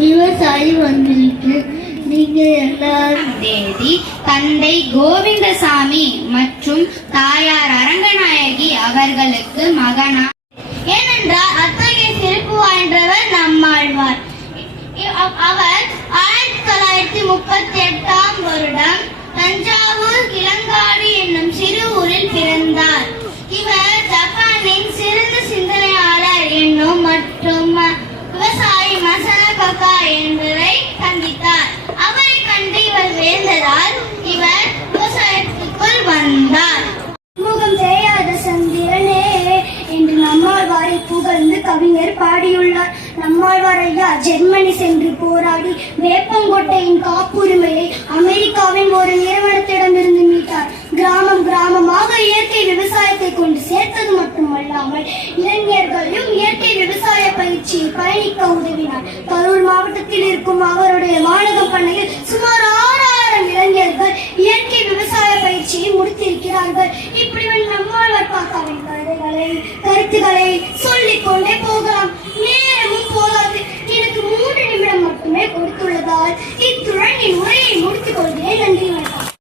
விவசாயி வந்திருக்கு. நீங்க எல்லாரும் தேதி தந்தை கோவிந்தசாமி மற்றும் தாயார் அரங்கநாயகி அவர்களுக்கு மகனா. ஏனென்றால் அத்தகைய சிறப்பு வாய்ந்தவர் நம்மாழ்வார் அவர் ஆயிரத்தி தொள்ளாயிரத்தி முப்பத்தி எட்டாம் வருடம் தஞ்சாவூர் கிளங்காடு என்னும் சிறு ஊரில் பிறந்தார். இவர் ஜப்பானின் சிறந்த சிந்தனையாளர் என்னும் மற்றும் கவிஞர் பாடியுள்ளார். நம்மாழ்வார் ஐயா ஜெர்மனி சென்று போராடி வேப்பங்கொட்டையின் காப்புரிமையை அமெரிக்காவின் ஒரு நிறுவனத்திடமிருந்து மீட்டார். கிராமம் கிராமமாக இயற்கை விவசாயத்தை கொண்டு சேர்த்தது மட்டுமல்லாமல் இளைஞர்களையும் இயற்கை விவசாய பயிற்சியை பயணிக்க உதவினார். கரூர் மாவட்டத்தில் இருக்கும் அவருடைய கருத்துக்களை சொல்லிக் கொண்டே போகலாம். நேரமும் போகாது. எனக்கு மூன்று நிமிடம் மட்டுமே கொடுத்துள்ளதால் இத்துடன் என் உரையை